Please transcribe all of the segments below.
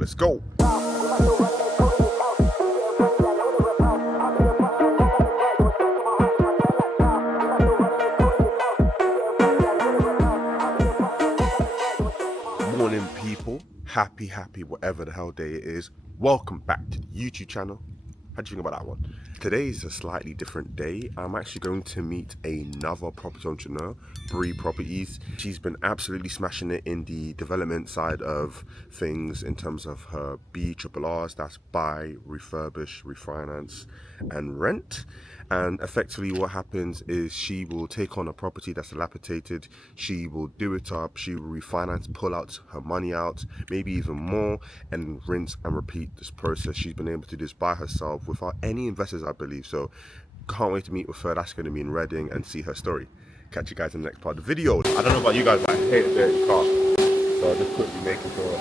Let's go. Morning, people. Happy, whatever the hell day it is. Welcome back to the YouTube channel. How do you think about that one? Today is a slightly different day. I'm actually going to meet another property entrepreneur, Bree Properties. She's been absolutely smashing it in the development side of things in terms of her BRRRs, that's buy, refurbish, refinance, and rent. And effectively what happens is she will take on a property that's dilapidated, she will do it up, she will refinance, pull out her money out, maybe even more, and rinse and repeat this process. She's been able to do this by herself without any investors, I believe. So can't wait to meet with her. That's going to be in Reading and see her story. Catch you guys in the next part of the video. I don't know about you guys, but I hate a dirty car. So just quickly making sure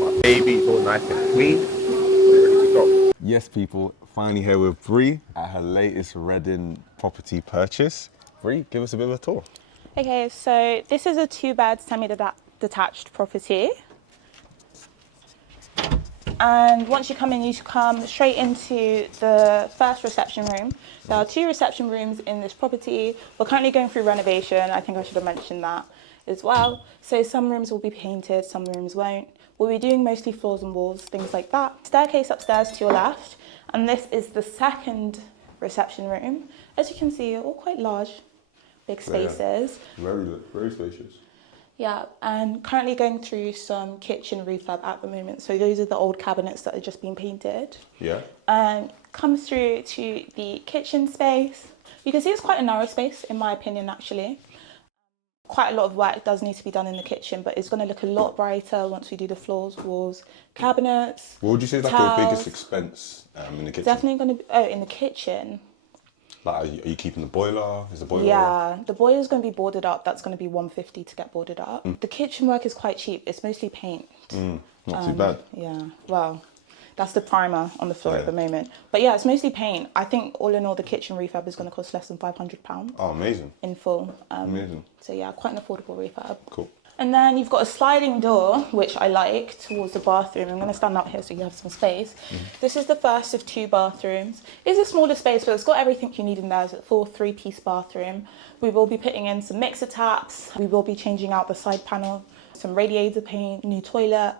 my baby's all nice and clean. Ready to go. Yes, people, finally here with Bree at her latest Reading property purchase. Bree, give us a bit of a tour. Okay, so this is a 2-bed semi-detached property. And once you come in, you come straight into the first reception room. There are 2 reception rooms in this property. We're currently going through renovation. I think I should have mentioned that as well. So some rooms will be painted, some rooms won't. We'll be doing mostly floors and walls, things like that. Staircase upstairs to your left. And this is the second reception room. As you can see, all quite large, big spaces. Yeah. Very spacious. Yeah, and currently going through some kitchen refurb at the moment. So those are the old cabinets that are just being painted. Yeah. Comes through to the kitchen space. You can see it's quite a narrow space, in my opinion, actually. Quite a lot of work does need to be done in the kitchen, but it's going to look a lot brighter once we do the floors, walls, cabinets. What would you say is like tiles. your biggest expense in the kitchen? Definitely going to be, in the kitchen. Like, are you keeping the boiler? Is the boiler? Yeah, the boiler is going to be boarded up. That's going to be $150 to get boarded up. The kitchen work is quite cheap. It's mostly paint. Not too bad. Yeah, well, that's the primer on the floor at the moment. But yeah, it's mostly paint. I think all in all, the kitchen refurb is going to cost less than £500. Oh, amazing. In full. Amazing. So yeah, quite an affordable refurb. Cool. And then you've got a sliding door, which I like, towards the bathroom. I'm going to stand up here so you have some space. This is the first of 2 bathrooms. It's a smaller space, but it's got everything you need in there. It's a full 3-piece bathroom. We will be putting in some mixer taps. We will be changing out the side panel, some radiator paint, new toilet,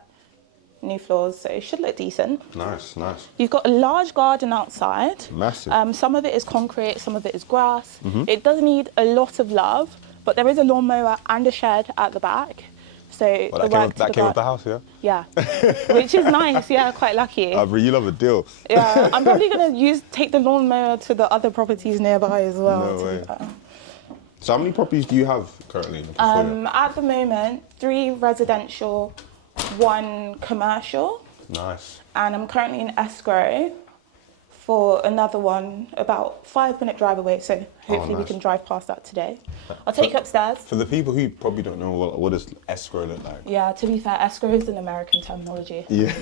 new floors. So it should look decent. Nice, nice. You've got a large garden outside. Massive. Some of it is concrete, some of it is grass. It does need a lot of love. But there is a lawnmower and a shed at the back. So Well, that came with the house, yeah? Yeah, which is nice. Yeah, quite lucky. Bree, you love a deal. Yeah, I'm probably going to take the lawnmower to the other properties nearby as well. No way. So how many properties do you have currently in the portfolio? At the moment, 3 residential, 1 commercial. Nice. And I'm currently in escrow for another one about 5-minute drive away, so hopefully we can drive past that today. I'll take you upstairs. For the people who probably don't know, what does escrow look like? Yeah, to be fair, escrow is an American terminology. Yeah.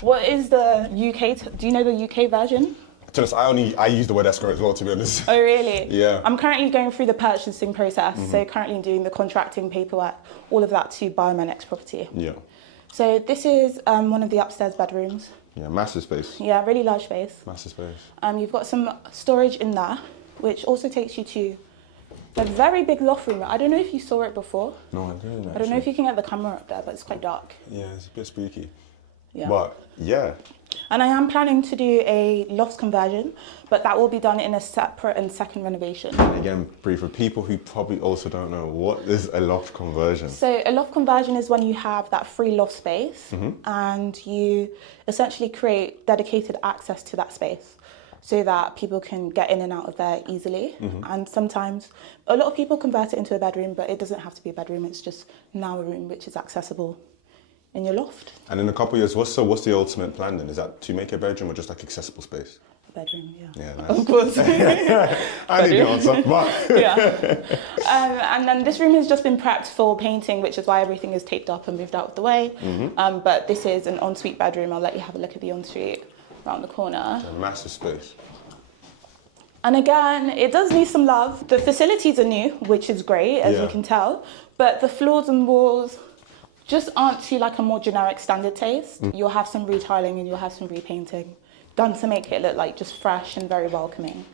What is the UK, do you know the UK version? To be honest, I use the word escrow as well, to be honest. Oh really? Yeah. I'm currently going through the purchasing process, so currently doing the contracting paperwork, all of that to buy my next property. Yeah. So this is one of the upstairs bedrooms. Yeah, massive space. Yeah, really large space. Massive space. You've got some storage in there, which also takes you to a very big loft room. I don't know if you saw it before. No, I didn't actually. I don't know if you can get the camera up there, but it's quite dark. Yeah, it's a bit spooky. Yeah. But, yeah. And I am planning to do a loft conversion, but that will be done in a separate and second renovation. Again, Bree, for people who probably also don't know, what is a loft conversion? So a loft conversion is when you have that free loft space and you essentially create dedicated access to that space so that people can get in and out of there easily. And sometimes a lot of people convert it into a bedroom, but it doesn't have to be a bedroom. It's just now a room which is accessible in your loft. And in a couple of years, what's the ultimate plan then? Is that to make a bedroom or just like accessible space? Bedroom, yeah. Yeah, nice. Of course. I need the answer, but... Yeah. And then this room has just been prepped for painting, which is why everything is taped up and moved out of the way. But this is an ensuite bedroom. I'll let you have a look at the ensuite around the corner. A massive space. And again, it does need some love. The facilities are new, which is great, as you can tell. But the floors and walls just aren't to like a more generic standard taste. You'll have some retiling and you'll have some repainting done to make it look like just fresh and very welcoming.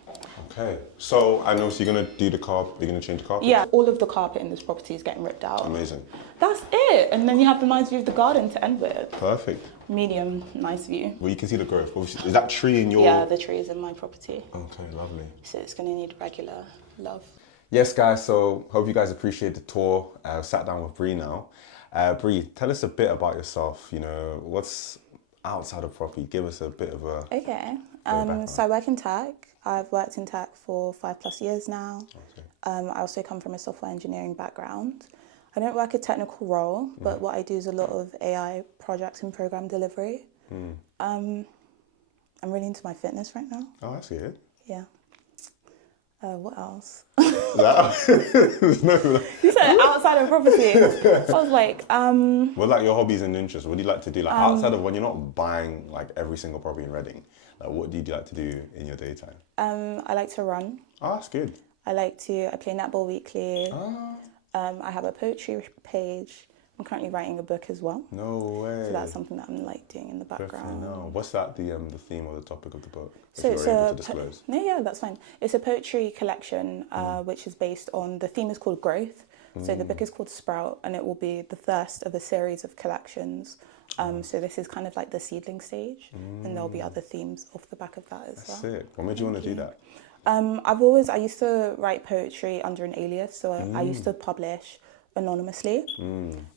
Okay. So, and obviously you're going to do the carpet, you're going to change the carpet? Yeah, all of the carpet in this property is getting ripped out. Amazing. That's it. And then you have the nice view of the garden to end with. Perfect. Medium, nice view. Well, you can see the growth. Obviously, is that tree in your... Yeah, the tree is in my property. Okay, lovely. So it's going to need regular love. Yes, guys, so hope you guys appreciate the tour. Sat down with Bree now. Bree, tell us a bit about yourself. You know, what's outside of property? Give us a bit of a... Okay. background. So I work in tech. I've worked in tech for 5+ years now. Okay. I also come from a software engineering background. I don't work a technical role, but what I do is a lot of AI projects and program delivery. I'm really into my fitness right now. Oh, that's good. Yeah. What else? No. You said outside of property. I was like, What are like your hobbies and interests? What do you like to do? Like outside of when you're not buying like every single property in Reading, like what do you like to do in your daytime? I like to run. Oh, that's good. I play netball weekly. Oh, I have a poetry page. I'm currently writing a book as well. no way. So that's something that I'm like doing in the background. No. What's that? The theme or the topic of the book? If So you're it's able a to disclose. yeah, that's fine. It's a poetry collection, which is based on the theme is called growth. So the book is called Sprout, and it will be the first of a series of collections. So this is kind of like the seedling stage, and there'll be other themes off the back of that as well. That's it. What made you want to do that? I used to write poetry under an alias, so I used to publish anonymously,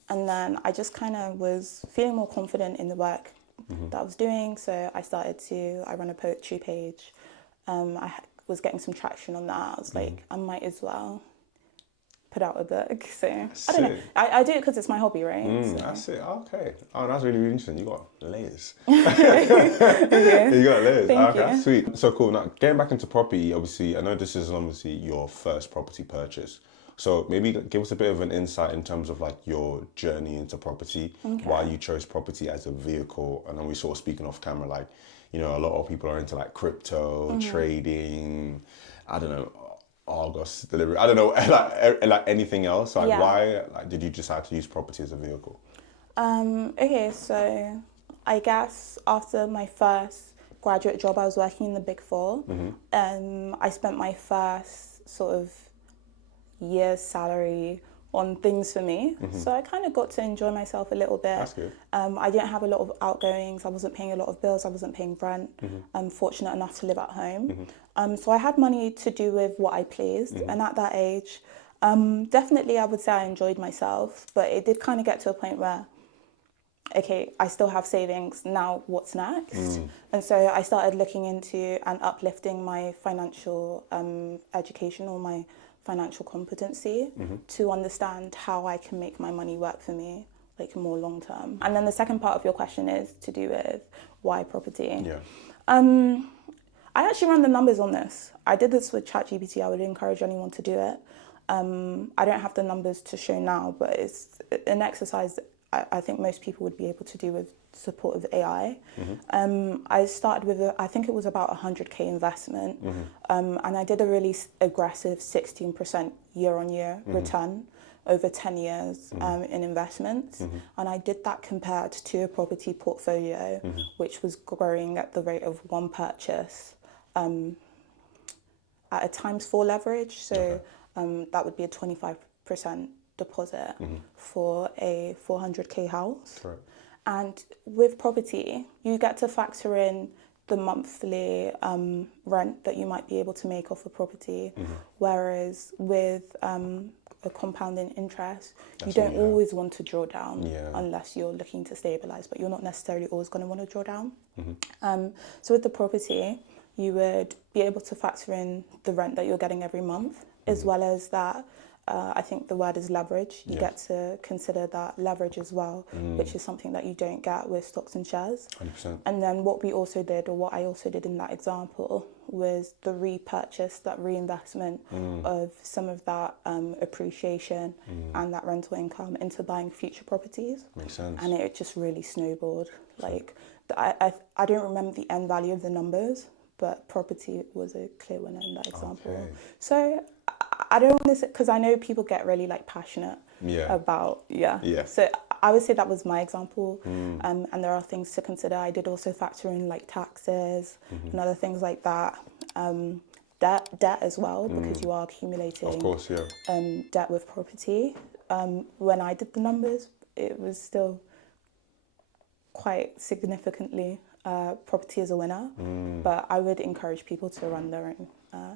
and then I just kind of was feeling more confident in the work that I was doing, so I run a poetry page. Was getting some traction on that. I was like, I might as well put out a book. So I don't know. I do it because it's my hobby, right? So. That's it. Okay. Oh, that's really, really interesting. You got layers. Okay. You got layers. Thank Okay, you. sweet. So cool. Now, getting back into property, obviously, I know this is obviously your first property purchase. So maybe give us a bit of an insight in terms of like your journey into property, why you chose property as a vehicle. And then we sort of speaking off camera, like, you know, a lot of people are into like crypto, trading, I don't know, Argos delivery, I don't know, like anything else. Like why did you decide to use property as a vehicle? Okay, so I guess after my first graduate job, I was working in the Big Four. I spent my first sort of year's salary on things for me. So I kind of got to enjoy myself a little bit. That's good. I didn't have a lot of outgoings. I wasn't paying a lot of bills. I wasn't paying rent. I'm fortunate enough to live at home. So I had money to do with what I pleased. And at that age, definitely I would say I enjoyed myself. But it did kind of get to a point where, okay, I still have savings. Now what's next? And so I started looking into and uplifting my financial education or my financial competency to understand how I can make my money work for me, like more long term. And then the second part of your question is to do with why property. Yeah. I actually ran the numbers on this. I did this with ChatGPT. I would encourage anyone to do it. I don't have the numbers to show now, but it's an exercise I think most people would be able to do with support of AI. I started with, I think it was about 100K investment, and I did a really aggressive 16% year-on-year return over 10 years in investments. And I did that compared to a property portfolio, which was growing at the rate of one purchase at a ×4 leverage. So that would be a 25% deposit for a 400K house. Correct. And with property, you get to factor in the monthly rent that you might be able to make off a property, whereas with a compounding interest, you don't always want to draw down unless you're looking to stabilize, but you're not necessarily always going to want to draw down. So with the property, you would be able to factor in the rent that you're getting every month, as well as that. I think the word is leverage. You get to consider that leverage as well, which is something that you don't get with stocks and shares. 100%. And then what we also did, or what I also did in that example, was the repurchase, that reinvestment of some of that appreciation and that rental income into buying future properties. Makes sense. And it just really snowballed. Like, I don't remember the end value of the numbers, but property was a clear winner in that example. Okay. So I don't want to say, because I know people get really like passionate about, So I would say that was my example. And there are things to consider. I did also factor in like taxes and other things like that. Debt as well, because you are accumulating Of course, yeah. debt with property. When I did the numbers, it was still quite significantly property is a winner. But I would encourage people to run their own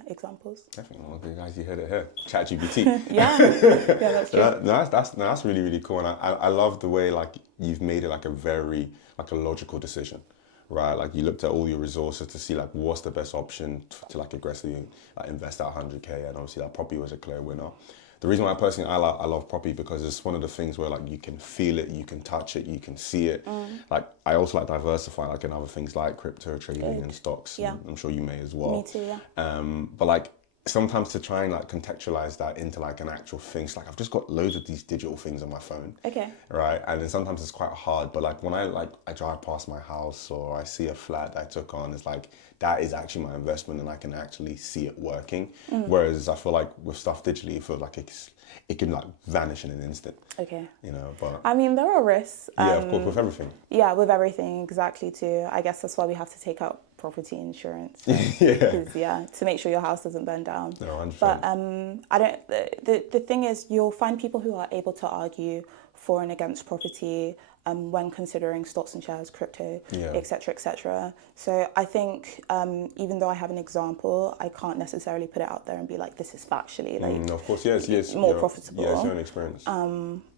examples. Definitely. Okay, guys, you heard it here. ChatGPT. Yeah, that's true. That's really, really cool. And I love the way like you've made it like a very, like a logical decision, right? Like you looked at all your resources to see like what's the best option to like aggressively like invest that 100K, and obviously that property was a clear winner. The reason why personally I love property because it's one of the things where like you can feel it, you can touch it, you can see it. Like I also like diversify like in other things like crypto trading and stocks. Yeah. I'm sure you may as well. Me too, yeah. But like sometimes to try and like contextualize that into like an actual thing, it's like I've just got loads of these digital things on my phone. Okay. Right. And then sometimes it's quite hard. But like when I drive past my house or I see a flat that I took on, it's like that is actually my investment and I can actually see it working. Whereas I feel like with stuff digitally, it feels like it can like vanish in an instant. Okay. You know, but I mean, there are risks. yeah, of course, with everything. Yeah, with everything, exactly too. I guess that's why we have to take out property insurance. Yeah. Because, yeah, to make sure your house doesn't burn down. No, 100%. But I don't. The thing is, you'll find people who are able to argue for and against property when considering stocks and shares, crypto, Yeah. etc., etc. So I think even though I have an example, I can't necessarily put it out there and be like, this is factually like No, of course, yes, more yeah, profitable. Yeah, it's your own experience.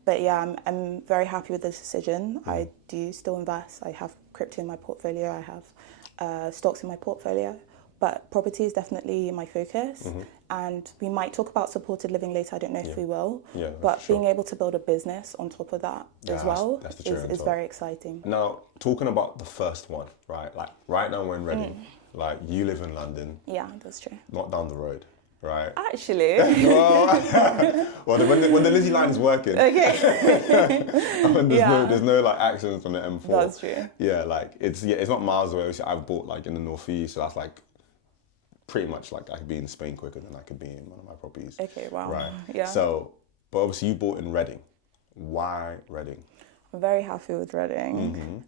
But yeah, I'm very happy with this decision. I do still invest. I have crypto in my portfolio. I have stocks in my portfolio. But property is definitely my focus. And we might talk about supported living later. I don't know if we will. Yeah, but sure. being able to build a business on top of that as well that's the cherry on is top. very exciting. Now, talking about the first one, right? Like right now we're in Reading. Like you live in London, Yeah, that's true. not down the road, right? Actually, Well, when the Lizzie line is working, okay, when Yeah. there's no like accidents on the M4. That's true. Yeah, like it's not miles away. Obviously, I've bought like in the northeast, so that's like pretty much like I could be in Spain quicker than I could be in one of my properties. Okay, wow. Right. Yeah. So, but obviously you bought in Reading. Why Reading? I'm very happy with Reading.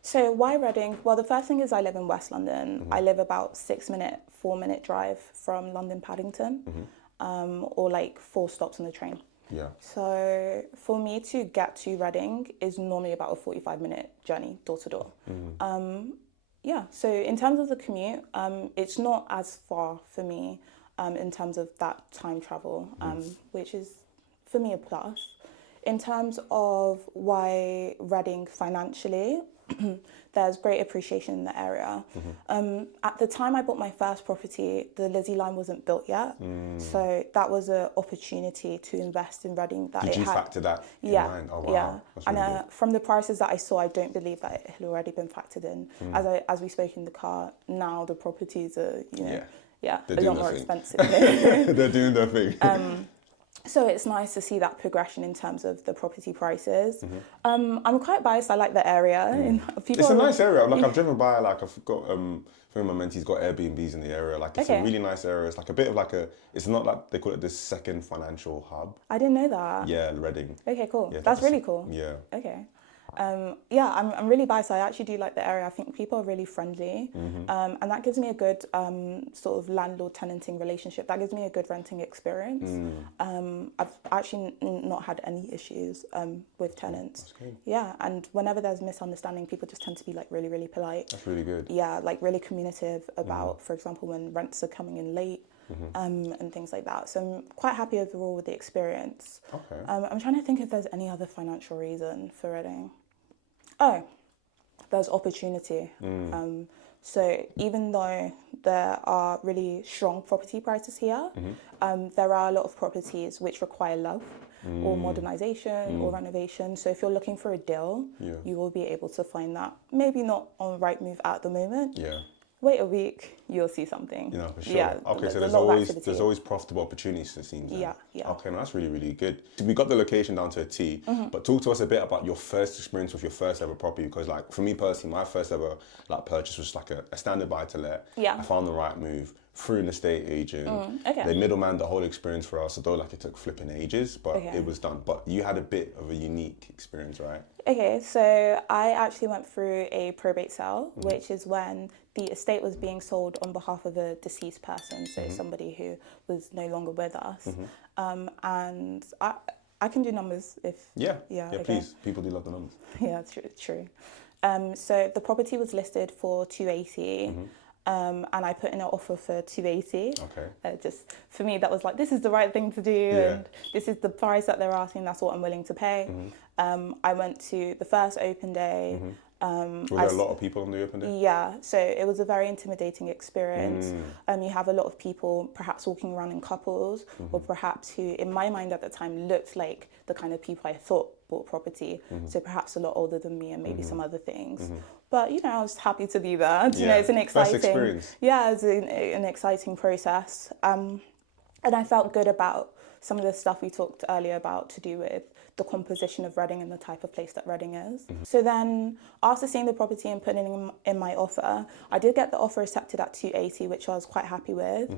So why Reading? Well, the first thing is I live in West London. I live about 4-minute drive from London Paddington, or like 4 stops on the train. Yeah. So for me to get to Reading is normally about a 45-minute journey, door to door. Yeah, so in terms of the commute, it's not as far for me in terms of that time travel, which is for me a plus. In terms of why Reading financially, there's great appreciation in the area. At the time I bought my first property, the Lizzie line wasn't built yet. So that was an opportunity to invest in Reading. That Did you factor that in Yeah, mind? Oh, wow. yeah. That's And really good. from the prices that I saw, I don't believe that it had already been factored in. As we spoke in the car, now the properties are, They're a doing lot more their thing. expensive. They're doing their thing. So it's nice to see that progression in terms of the property prices. I'm quite biased. I like the area. It's a nice area. Like I've driven by. Like I've got one of my mentees got Airbnbs in the area. Like it's a really nice area. It's like a bit of like it's not like they call it the second financial hub. I didn't know that. Yeah, Reading. Okay, cool. Yeah, That's really cool. Yeah. Okay. Yeah, I'm really biased. I actually do like the area. I think people are really friendly, and that gives me a good sort of landlord-tenanting relationship. That gives me a good renting experience. I've actually not had any issues with tenants. That's good. Yeah, and whenever there's misunderstanding, people just tend to be like really, really polite. That's really good. Yeah, like really communicative about, for example, when rents are coming in late. And things like that. So I'm quite happy overall with the experience. Okay. I'm trying to think if there's any other financial reason for Reading. Oh, there's opportunity. So even though there are really strong property prices here, there are a lot of properties which require love or modernization or renovation. So if you're looking for a deal, you will be able to find that. Maybe not on Rightmove at the moment. Yeah. Wait a week, you'll see something. You know, for sure. Yeah, Okay, so a lot of activity. there's always profitable opportunities, it seems. Then. Yeah, yeah. Okay, no, that's really, really good. We got the location down to a T, but talk to us a bit about your first experience with your first ever property, because like for me personally, my first ever like purchase was like a standard buy to let. Yeah. I found the right move, through an estate agent. okay. They middleman the whole experience for us, although like it took flipping ages, but Okay. it was done. But you had a bit of a unique experience, right? Okay, so I actually went through a probate sale, which is when the estate was being sold on behalf of a deceased person, so somebody who was no longer with us. And I can do numbers if... Yeah, okay. please. People do love the numbers. Yeah, true. So the property was listed for 280. And I put in an offer for 280. Okay. Just for me, that was like, this is the right thing to do, and this is the price that they're asking. That's what I'm willing to pay. I went to the first open day. Were there a lot of people on the open day? Yeah, so it was a very intimidating experience. You have a lot of people perhaps walking around in couples, or perhaps who, in my mind at the time, looked like the kind of people I thought bought property. So perhaps a lot older than me and maybe some other things. But, you know, I was happy to be there. You know, it's an exciting... First experience. Yeah, it's an exciting process. And I felt good about some of the stuff we talked earlier about to do with the composition of Reading and the type of place that Reading is. So then, after seeing the property and putting in my offer, I did get the offer accepted at 280, which I was quite happy with.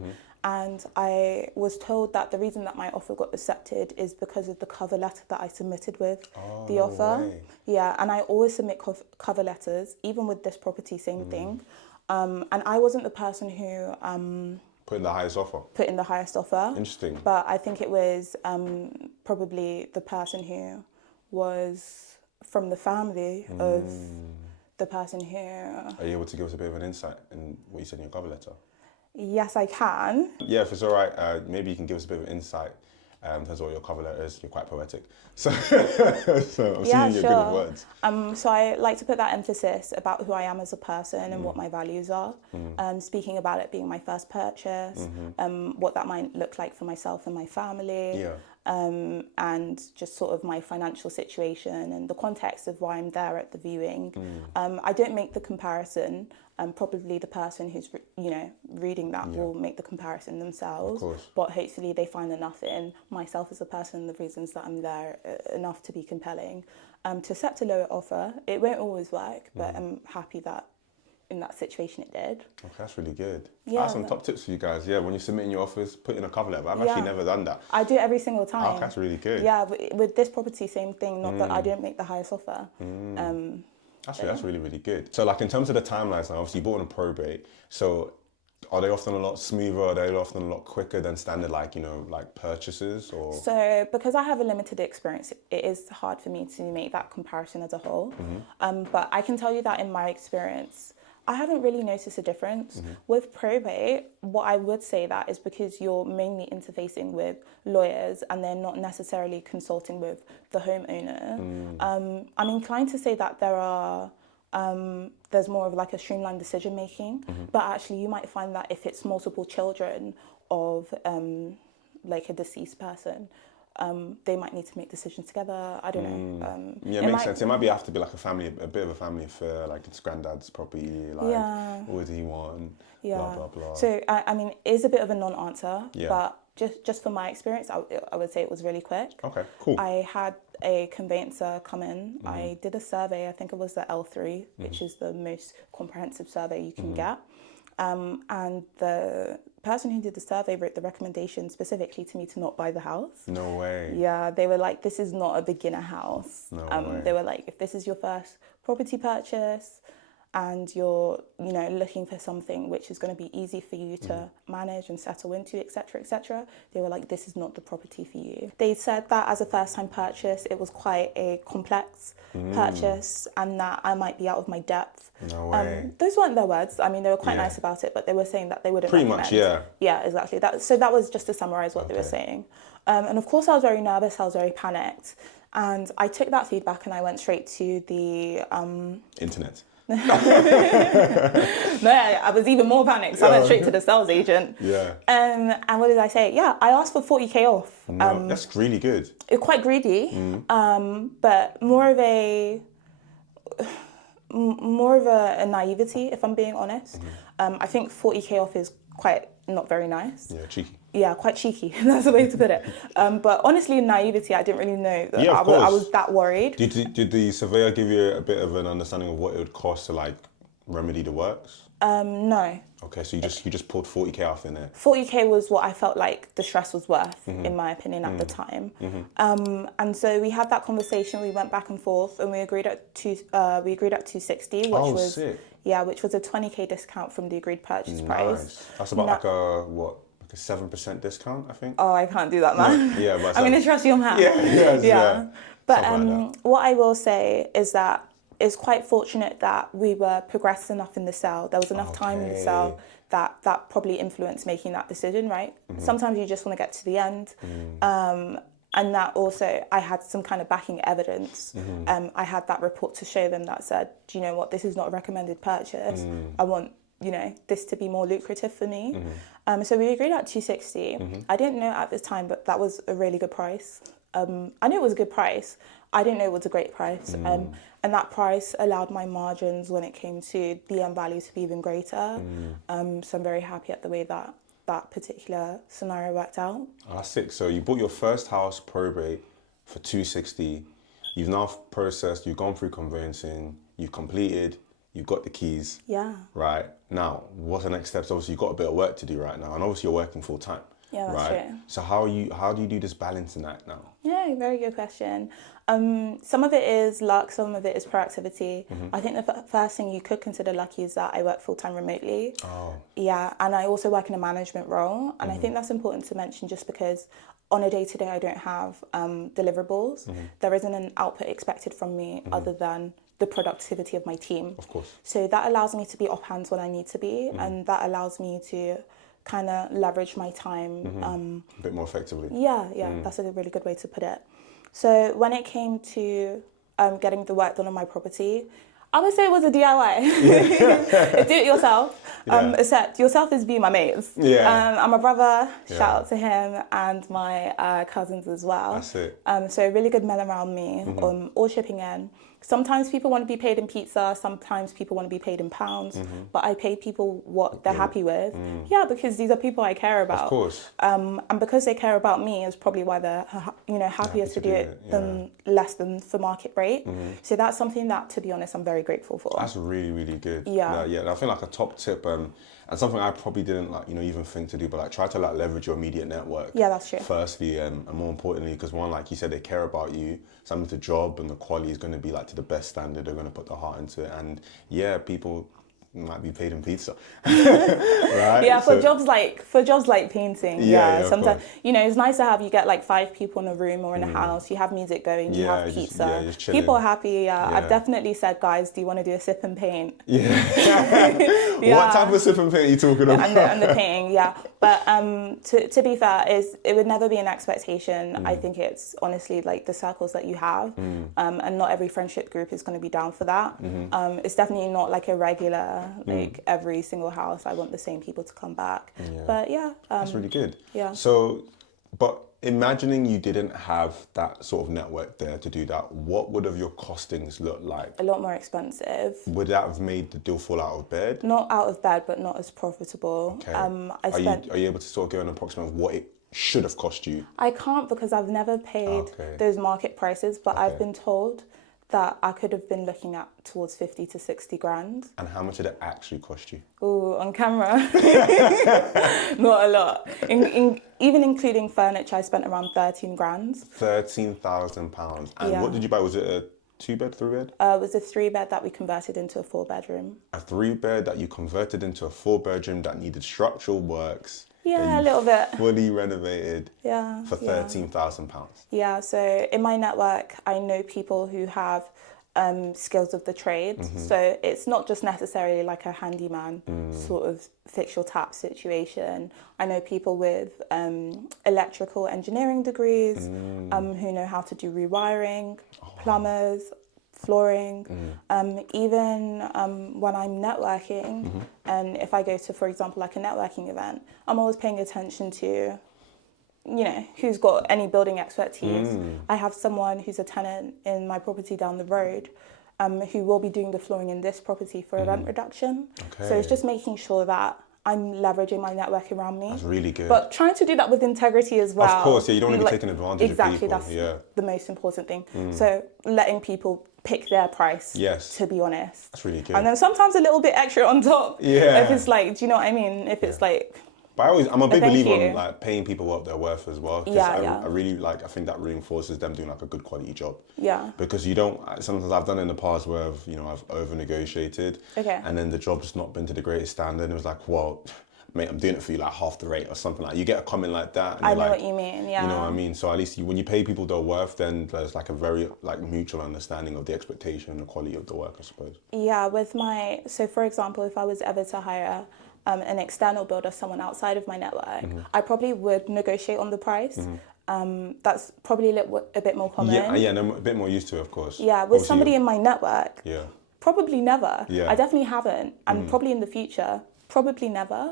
And I was told that the reason that my offer got accepted is because of the cover letter that I submitted with the offer. Way. Yeah, and I always submit cover letters, even with this property, same thing. And I wasn't the person who... Put in the highest offer. put in the highest offer. Interesting. But I think it was probably the person who was from the family of the person who... Are you able to give us a bit of an insight in what you said in your cover letter? Yes, I can. Yeah, if it's all right, maybe you can give us a bit of insight in terms of what your cover letter is. You're quite poetic. So, I'm seeing you're good with words. So I like to put that emphasis about who I am as a person and what my values are. Speaking about it being my first purchase, what that might look like for myself and my family. Yeah. And just sort of my financial situation and the context of why I'm there at the viewing. I don't make the comparison. Probably the person who's, reading that will make the comparison themselves. Of course. But hopefully they find enough in myself as a person, the reasons that I'm there, enough to be compelling. To accept a lower offer, it won't always work, but I'm happy that in that situation it did. Okay, that's really good. Yeah, I have some top tips for you guys. Yeah, when you're submitting your offers, put in a cover letter. I've actually never done that. I do it every single time. Okay, that's really good. Yeah, with this property, same thing. Not that I didn't make the highest offer. That's really, really good. So like in terms of the timelines now, obviously you bought on probate. So are they often a lot smoother? Are they often a lot quicker than standard like purchases or? So because I have a limited experience, it is hard for me to make that comparison as a whole. But I can tell you that in my experience, I haven't really noticed a difference. With probate, what I would say that is because you're mainly interfacing with lawyers and they're not necessarily consulting with the homeowner. I'm inclined to say that there's more of like a streamlined decision making, but actually you might find that if it's multiple children of like a deceased person, they might need to make decisions together. I don't know. Yeah, it makes sense. It might have to be like a bit of a family affair, like it's granddad's property, like what does he want, blah, blah, blah. So, I mean, it is a bit of a non-answer, but just from my experience, I would say it was really quick. Okay, cool. I had a conveyancer come in. I did a survey, I think it was the L3, which is the most comprehensive survey you can get. And the person who did the survey wrote the recommendation specifically to me to not buy the house. No way. Yeah, they were like, this is not a beginner house. No way. They were like, if this is your first property purchase and you're, looking for something which is going to be easy for you to manage and settle into, etc., they were like, this is not the property for you. They said that as a first-time purchase, it was quite a complex purchase and that I might be out of my depth. No way. Those weren't their words. I mean, they were quite nice about it, but they were saying that they wouldn't Pretty recommend. much, yeah. Yeah, exactly. So that was just to summarise what they were saying. And of course, I was very nervous. I was very panicked. And I took that feedback and I went straight to the... Internet. No, I was even more panicked. So I went straight to the sales agent. Yeah. And what did I say? Yeah, I asked for 40k off. No, that's really good. It's quite greedy, but more of a naivety, if I'm being honest. I think 40k off is quite not very nice. Yeah, cheeky. Yeah, quite cheeky. That's the way to put it. But honestly, in naivety, I didn't really know that I was that worried. Did the surveyor give you a bit of an understanding of what it would cost to like remedy the works? No. Okay, so you just pulled 40K off in there. 40K was what I felt like the stress was worth, in my opinion, at the time. And so we had that conversation. We went back and forth, and we agreed at 260, which Oh, was sick. which was a 20K discount from the agreed purchase price. Nice. That's about like a 7% discount, I think. Oh, I can't do that, man. No, yeah, but I'm gonna trust your math. yeah. But Something like that. what I will say is that it's quite fortunate that we were progressed enough in the sale. There was enough time in the sale that probably influenced making that decision, right? Sometimes you just want to get to the end. And that also, I had some kind of backing evidence. I had that report to show them that said, do you know what, this is not a recommended purchase. I want, this to be more lucrative for me. So we agreed at 260. I didn't know at this time, but that was a really good price. I knew it was a good price. I didn't know it was a great price. And that price allowed my margins when it came to the end value to be even greater. So I'm very happy at the way that that particular scenario worked out. Oh, that's sick. So you bought your first house probate for 260. You've now processed, you've gone through conveyancing, you've completed, you've got the keys. Yeah. Right. Now, what's the next steps? Obviously, you've got a bit of work to do right now. And obviously, you're working full time. Yeah, that's right? true. So how do you do this balancing act now? Yeah, very good question. Some of it is luck, some of it is proactivity. I think the first thing you could consider lucky is that I work full-time remotely. Oh. Yeah, and I also work in a management role. And I think that's important to mention just because on a day-to-day I don't have deliverables. There isn't an output expected from me other than the productivity of my team. Of course. So that allows me to be off hands when I need to be, and that allows me to kind of leverage my time. A bit more effectively. Yeah, that's a really good way to put it. So when it came to getting the work done on my property, I would say it was a DIY. Do it yourself. Except yourself is being my mates. Yeah. And my brother, shout out to him, and my cousins as well. That's it. So really good men around me, all chipping in. Sometimes people want to be paid in pizza, sometimes people want to be paid in pounds, but I pay people what they're happy with. Yeah, because these are people I care about. Of course. And because they care about me is probably why they're happier to do it than less than for market rate. So that's something that, to be honest, I'm very grateful for. That's really, really good. Yeah. I think like a top tip, and something I probably didn't even think to do, but try to leverage your immediate network. Yeah, that's true. Firstly, and more importantly, because one, like you said, they care about you. Something the job and the quality is going to be to the best standard. They're going to put the heart into it, and people might be paid in pizza, right? Yeah, for jobs like painting. Yeah, sometimes it's nice to have you get like 5 people in a room or in a house. You have music going. You have pizza. Just chilling. People are happy. Yeah, I've definitely said, guys, do you want to do a sip and paint? Yeah. What type of sip and paint are you talking about? And the painting, yeah. But to be fair, it would never be an expectation. I think it's honestly like the circles that you have, and not every friendship group is going to be down for that. It's definitely not like a regular. Like every single house, I want the same people to come back. But yeah, that's really good. Yeah. So, but imagining you didn't have that sort of network there to do that, what would have your costings look like? A lot more expensive. Would that have made the deal fall out of bed? Not out of bed, but not as profitable. Okay. Are you able to sort of give an approximate of what it should have cost you? I can't because I've never paid those market prices, but I've been told that I could have been looking at towards 50 to 60 grand. And how much did it actually cost you? Ooh, on camera, not a lot. Even including furniture, I spent around 13 grand. £13,000. And what did you buy? Was it a 2-bed, 3-bed? It was a 3-bed that we converted into a 4-bedroom. A 3-bed that you converted into a 4-bedroom that needed structural works. Yeah, a little bit. Fully renovated. Yeah. For £13,000. Yeah, so in my network, I know people who have skills of the trade. So it's not just necessarily like a handyman sort of fix your tap situation. I know people with electrical engineering degrees who know how to do rewiring, plumbers, flooring, even when I'm networking, and if I go to, for example, like a networking event, I'm always paying attention to, who's got any building expertise. I have someone who's a tenant in my property down the road who will be doing the flooring in this property for a rent reduction. So it's just making sure that I'm leveraging my network around me. That's really good. But trying to do that with integrity as well. Of course, you don't want to be taking advantage of people. Exactly, that's the most important thing. So letting people pick their price. Yes. To be honest. That's really good. And then sometimes a little bit extra on top. Yeah. If it's like, do you know what I mean? If it's like. But I'm a big Thank believer you. in like paying people what they're worth as well. 'Cause Yeah. I really like, I think that reinforces them doing like a good quality job. Yeah. Because you don't, sometimes I've done it in the past where I've over negotiated. Okay. And then the job's not been to the greatest standard. And it was like, well, mate, I'm doing it for you like half the rate or something like. You get a comment like that. And I you're know like, what you mean, yeah. You know what I mean? So at least when you pay people their worth, then there's like a very like mutual understanding of the expectation and the quality of the work, I suppose. Yeah, so for example, if I was ever to hire an external builder, someone outside of my network, I probably would negotiate on the price. That's probably a bit more common. Yeah, and I'm a bit more used to it, of course. Yeah, with somebody in my network, probably never. Yeah. I definitely haven't, and probably in the future, probably never.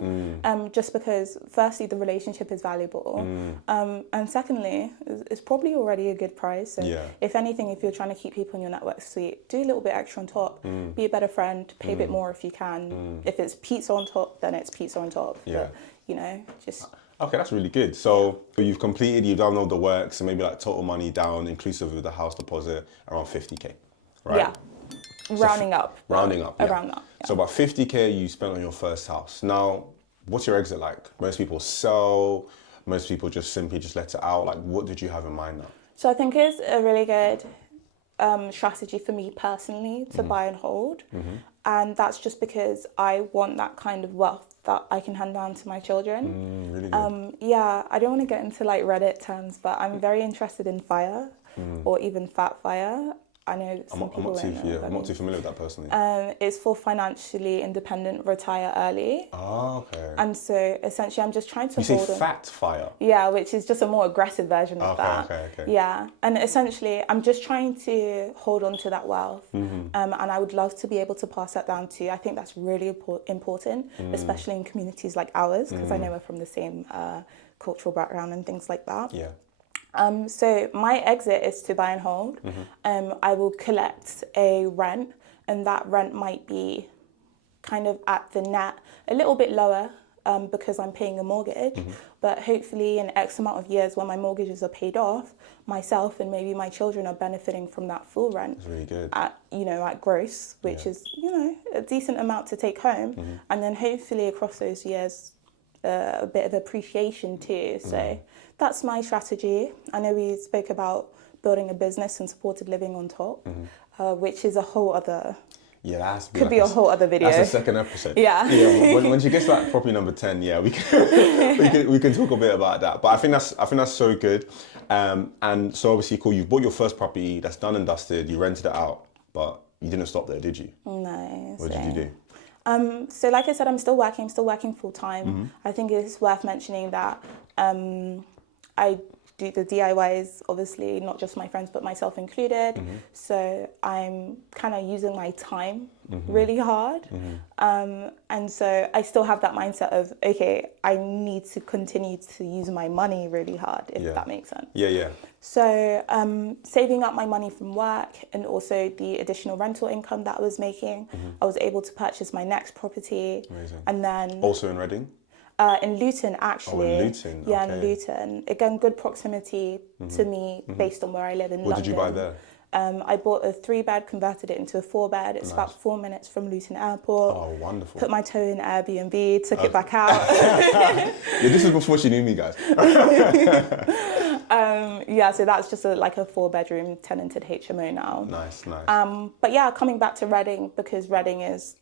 Just because, firstly, the relationship is valuable, and secondly, it's probably already a good price. So if anything, if you're trying to keep people in your network suite, do a little bit extra on top. Be a better friend. Pay a bit more if you can. If it's pizza on top, then it's pizza on top. Yeah. But, just. Okay, that's really good. So you've done all the work, so maybe like total money down, inclusive of the house deposit, around 50K, right? Yeah. Rounding up. Rounding up, yeah. Around that. Yeah. So about 50K you spent on your first house. Now, what's your exit like? Most people sell, most people just simply let it out. Like, what did you have in mind now? So I think it's a really good strategy for me personally to buy and hold. And that's just because I want that kind of wealth that I can hand down to my children. Really good. Yeah, I don't want to get into like Reddit terms, but I'm very interested in FIRE or even fat FIRE. I know some I'm people not, I'm not too familiar with that personally. It's for financially independent, retire early. Oh, okay. And so essentially I'm just trying to You hold say on. fat fire? Yeah, which is just a more aggressive version of that. Okay. Yeah, and essentially I'm just trying to hold on to that wealth. And I would love to be able to pass that down to, I think that's really important, especially in communities like ours, because I know we're from the same cultural background and things like that. Yeah. So my exit is to buy and hold. I will collect a rent, and that rent might be kind of at the net, a little bit lower because I'm paying a mortgage. But hopefully in X amount of years when my mortgages are paid off, myself and maybe my children are benefiting from that full rent. That's really good. At gross, which is, a decent amount to take home. And then hopefully across those years, a bit of appreciation too. So that's my strategy. I know we spoke about building a business and supported living on top, which is a whole other. Yeah, that has to be could be a whole other video. That's the second episode. Yeah. When she gets to like property number 10, we can we can talk a bit about that. But I think that's so good. And so obviously, cool. You bought your first property. That's done and dusted. You rented it out, but you didn't stop there, did you? No. What did you do? So like I said, I'm still working full time. I think it's worth mentioning that I do the DIYs, obviously, not just my friends, but myself included. So I'm kind of using my time really hard. And so I still have that mindset of, okay, I need to continue to use my money really hard, if that makes sense. Yeah. So saving up my money from work and also the additional rental income that I was making, I was able to purchase my next property. Amazing. And then Also in Reading? in Luton, actually. Oh, in Luton. Yeah, okay. in Luton. Again, good proximity to me based on where I live in London. What did you buy there? I bought a 3-bed, converted it into a 4-bed. It's about 4 minutes from Luton Airport. Oh, wonderful. Put my toe in Airbnb, took it back out. Yeah, this is before she knew me, guys. So that's just like a 4-bedroom tenanted HMO now. Nice. But yeah, coming back to Reading, because Reading is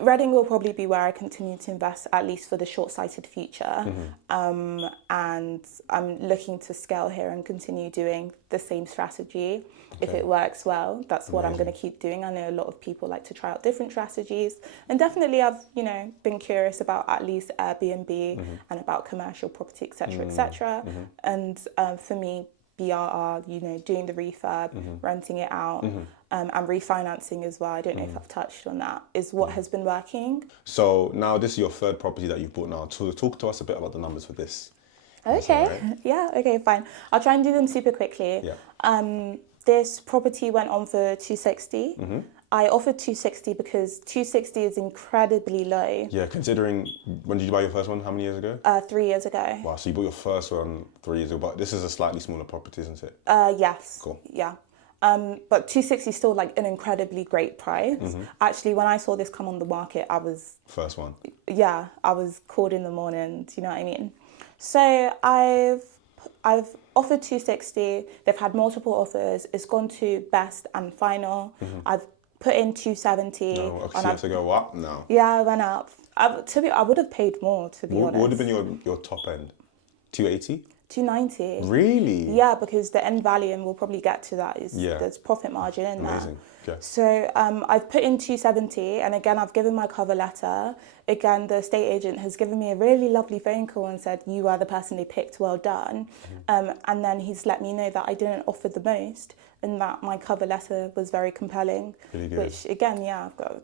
Reading will probably be where I continue to invest, at least for the short-sighted future. And I'm looking to scale here and continue doing the same strategy. If it works well, that's what I'm going to keep doing. I know a lot of people like to try out different strategies. And definitely I've, been curious about at least Airbnb and about commercial property, etc. And for me, BRR, doing the refurb, renting it out, and refinancing as well. I don't know if I've touched on that, is what has been working. So now this is your third property that you've bought now. So talk to us a bit about the numbers for this. Okay, right? yeah, okay, fine. I'll try and do them super quickly. Yeah. This property went on for 260. I offered 260 because 260 is incredibly low. Yeah, considering, when did you buy your first one? How many years ago? 3 years ago. Wow, so you bought your first one 3 years ago, but this is a slightly smaller property, isn't it? Yes. Cool. Yeah. But 260 is still like an incredibly great price. Mm-hmm. Actually, when I saw this come on the market, I was called in the morning. Do you know what I mean? So I've offered 260. They've had multiple offers. It's gone to best and final. I've put in 270. No, okay, so you have to go up now. Yeah, I went up. I would have paid more, to be honest. What would have been your top end? 280? 290. Really? Yeah, because the end value, and we'll probably get to that, is Yeah. there's profit margin in Amazing. that. Okay. So I've put in 270, and again, I've given my cover letter. Again, the estate agent has given me a really lovely phone call and said, you are the person they picked, well done. And then he's let me know that I didn't offer the most and that my cover letter was very compelling. Really good. Which, again, yeah, I've got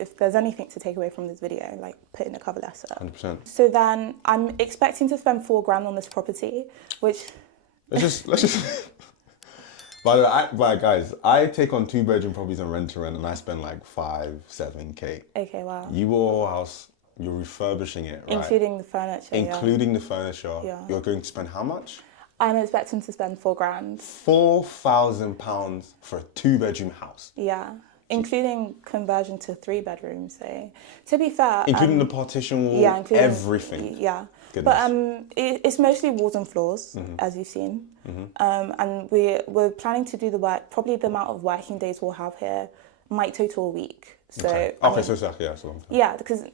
if there's anything to take away from this video, like put in a cover letter. 100%. So then I'm expecting to spend $4,000 on this property, which... Let's just. By the way, guys, I take on 2-bedroom properties and rent to rent, and I spend like 5-7K. Okay, wow. You bought a whole house, you're refurbishing it, right? Including the furniture, Including the furniture. Yeah. You're going to spend how much? I'm expecting to spend $4,000. £4,000 for a 2-bedroom house. Yeah. Including conversion to 3 bedrooms. So, to be fair... Including the partition wall, yeah, including everything. Yeah. Goodness. But it's mostly walls and floors, as you've seen. And we're planning to do the work. Probably the amount of working days we'll have here might total a week. So Okay, I mean, so it's actually, that's a long time. yeah, because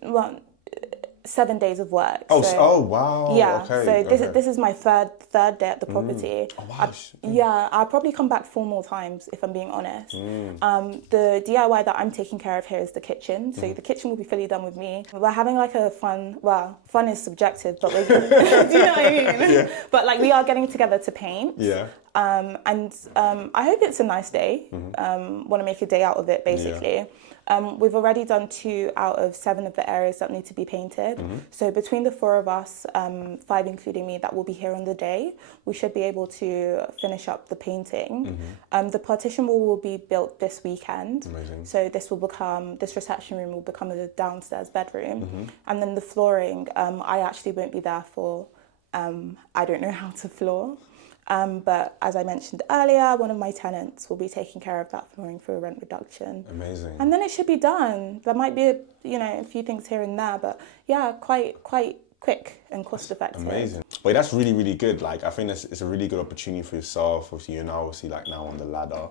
7 days of work. Oh, so, oh wow. Yeah, Okay. so this is my third day at the property. Oh, wow. Yeah, I'll probably come back 4 more times if I'm being honest. The DIY that I'm taking care of here is the kitchen. So the kitchen will be fully done with me. We're having like a fun is subjective, but like, do you know what I mean? Yeah. But like we are getting together to paint. Yeah. And I hope it's a nice day. Want to make a day out of it, basically. Yeah. We've already done 2 out of 7 of the areas that need to be painted. So between the 4 of us, 5 including me, that will be here on the day, we should be able to finish up the painting. The partition wall will be built this weekend. Amazing. So this reception room will become a downstairs bedroom. And then the flooring, I actually won't be there for, I don't know how to floor. But as I mentioned earlier, one of my tenants will be taking care of that flooring for a rent reduction. Amazing. And then it should be done. There might be a few things here and there, but yeah, quite quick and cost effective. Amazing. Wait, that's really, really good. Like, I think it's a really good opportunity for yourself. Obviously, you're now like now on the ladder,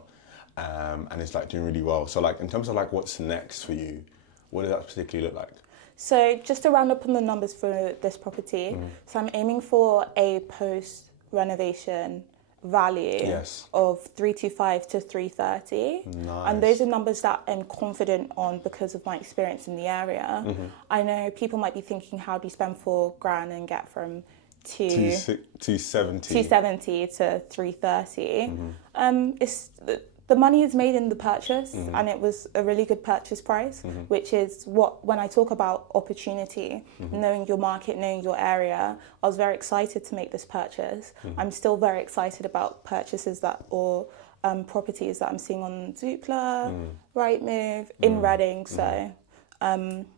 and it's like doing really well. So like in terms of like what's next for you, what does that particularly look like? So just to round up on the numbers for this property, so I'm aiming for a post renovation value of 325 to 330. Nice. And those are numbers that I'm confident on because of my experience in the area. I know people might be thinking, how do you spend $4,000 and get from 270 to 330? It's the money is made in the purchase, and it was a really good purchase price, which is when I talk about opportunity, knowing your market, knowing your area, I was very excited to make this purchase. I'm still very excited about purchases properties that I'm seeing on Zoopla, Rightmove, in Reading. So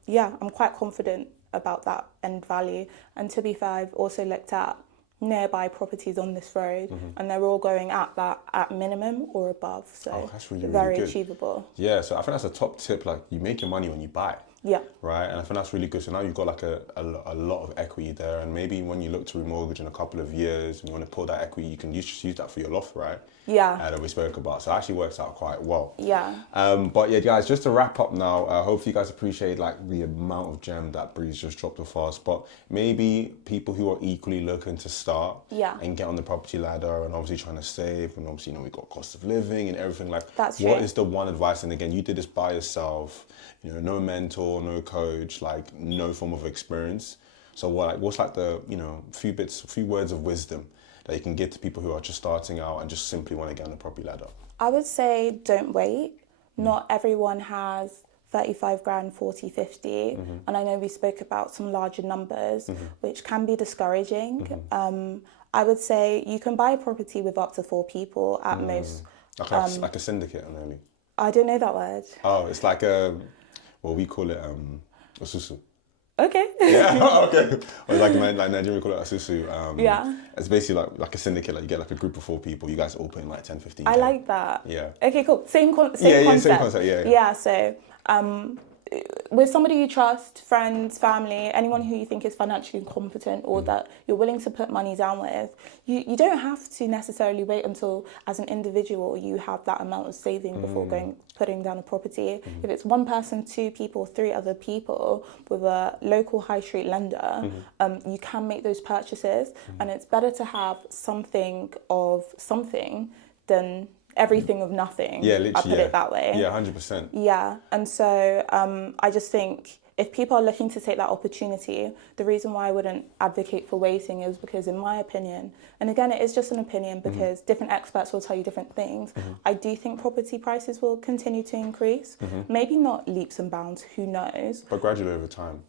yeah, I'm quite confident about that end value. And to be fair, I've also looked at nearby properties on this road, and they're all going at minimum or above. So that's really, really very good. achievable. Yeah, so I think that's a top tip. Like, you make your money when you buy. Yeah. Right, and I think that's really good. So now you've got like a lot of equity there, and maybe when you look to remortgage in a couple of years and you want to pull that equity, you can just use that for your loft, right? Yeah. That we spoke about. So it actually works out quite well. Yeah. But yeah, guys, just to wrap up now, hopefully you guys appreciate like the amount of gem that Bree's just dropped off us. But maybe people who are equally looking to start and get on the property ladder and obviously trying to save, and obviously, we've got cost of living and everything like that. That's what true. is the one advice? And again, you did this by yourself, no mentor, no coach, like no form of experience. So what's like the, few words of wisdom that you can give to people who are just starting out and just simply want to get on the property ladder? I would say don't wait. Not everyone has 35 grand, 40, 50. And I know we spoke about some larger numbers, which can be discouraging. I would say you can buy a property with up to 4 people at most. Like a syndicate, maybe. I don't know that word. Oh, it's like we call it a susu. Okay. Yeah, okay. Or like Nigeria, we call it a susu. Yeah. It's basically like a syndicate. Like you get like a group of 4 people. You guys all put in like 10, 15K. I like that. Yeah. Okay, cool. Same Yeah, concept. same concept. Yeah, yeah. Yeah. So, with somebody you trust, friends, family, anyone who you think is financially competent or that you're willing to put money down with, you don't have to necessarily wait until, as an individual, you have that amount of saving before putting down a property. If it's one person, 2 people, 3 other people with a local high street lender, you can make those purchases, and it's better to have something of something than everything of nothing. Yeah, literally. I put it that way. Yeah, 100%. Yeah, and so I just think if people are looking to take that opportunity, the reason why I wouldn't advocate for waiting is because, in my opinion, and again, it is just an opinion because different experts will tell you different things, I do think property prices will continue to increase. Maybe not leaps and bounds, who knows? But gradually over time.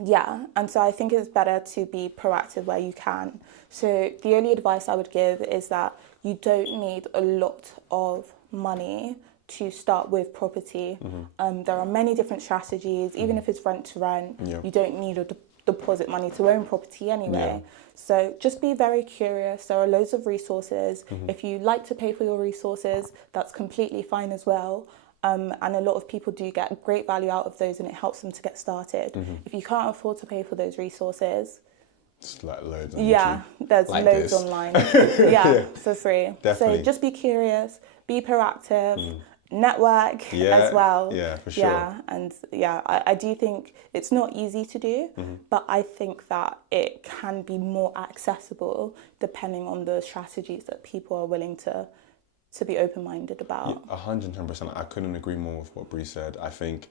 Yeah, and so I think it's better to be proactive where you can. So the only advice I would give is that you don't need a lot of money to start with property. There are many different strategies, even if it's rent to rent, you don't need a deposit money to own property anyway. So just be very curious. There are loads of resources. If you like to pay for your resources, that's completely fine as well. And a lot of people do get great value out of those, and it helps them to get started. If you can't afford to pay for those resources, It's like loads on yeah, YouTube. there's Like loads this. online. Yeah, for free. Definitely. So just be curious, be proactive, network as well. Yeah, for sure. Yeah, and yeah, I do think it's not easy to do, but I think that it can be more accessible depending on the strategies that people are willing to be open-minded about. 110%. I couldn't agree more with what Bree said. I think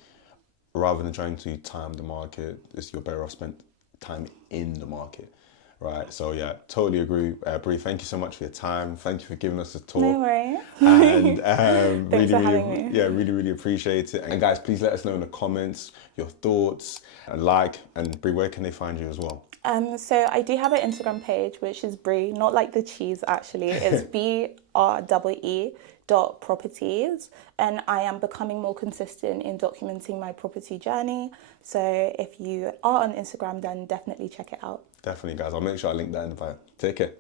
rather than trying to time the market, you're better off spent time in the market, right? So yeah, totally agree. Bree, thank you so much for your time. Thank you for giving us a tour. No worries. And Thanks for having me. yeah, really appreciate it. And guys, please let us know in the comments your thoughts and and Bree, where can they find you as well? So I do have an Instagram page, which is Bree, not like the cheese actually. It's BREE.properties, and I am becoming more consistent in documenting my property journey. So if you are on Instagram, then definitely check it out. Definitely, guys. I'll make sure I link that in the bio. Take care.